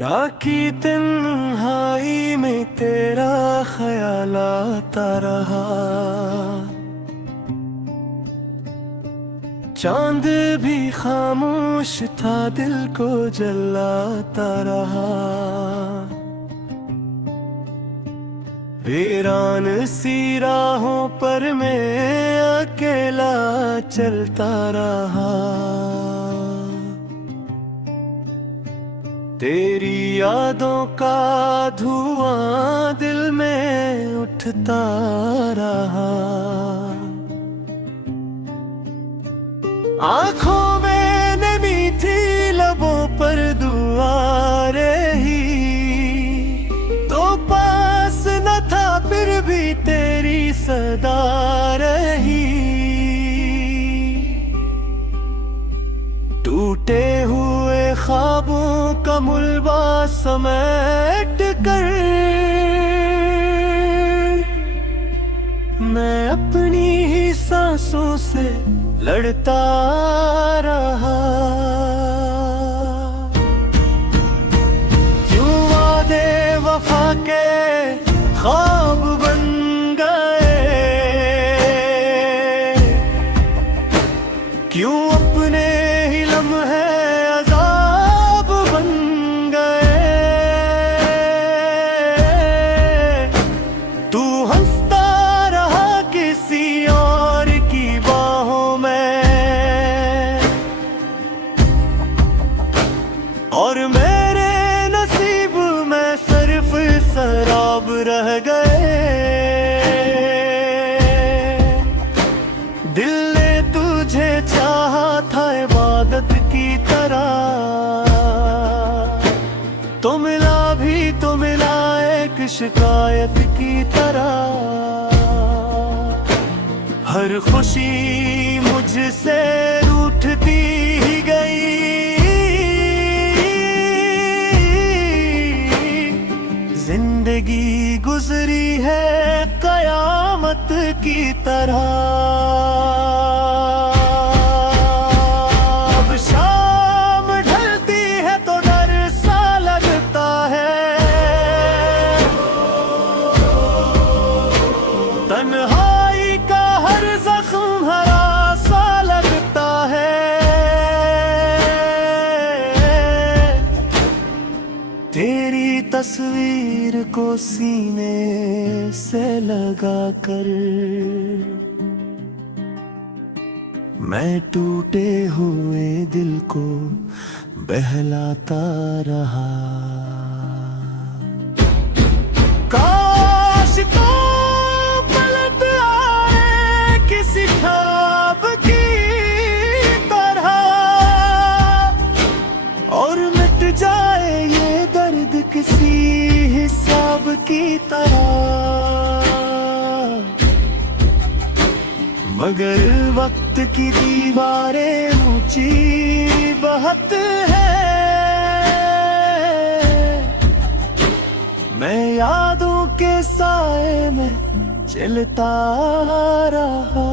राखी तन्हाई में तेरा ख्याल आता रहा। चांद भी खामोश था, दिल को जलाता रहा। वीरान सी राहों पर मैं अकेला चलता रहा। तेरी यादों का धुआं दिल में उठता रहा। आँखों में नमी थी, लबों पर दुआ रही। तो पास न था फिर भी तेरी सदा रही। टूटे हुए ख्वाबों का मुलबा समेट कर मैं अपनी ही सांसों से लड़ता रहा। क्यों वादे वफा के ख्वाब बन गए, क्यों अपने ही लम्हे अज़ाब बन गए। तू हंसता रहा किसी और की बाहों में, और मेरे नसीब में सिर्फ शराब रह गए। दिल ने तुझे चाहा था इबादत की तरह, तो मिला एक शिकायत की तरह। हर खुशी मुझसे रूठती ही गई। जिंदगी गुजरी है कयामत की तरह। अब शाम ढलती है तो डर सा लगता है। तन्हाई का हर जख्म हरा सा लगता है। तेरी तस्वीर को सीने से लगा कर मैं टूटे हुए दिल को बहलाता रहा। काश को पलट आए किसी ख्वाब की तरह, और मिट जाए ये दर्द किसी हिसाब की तरह। मगर वक्त की दीवारें ऊंची बहुत है। मैं यादों के साए में चलता रहा।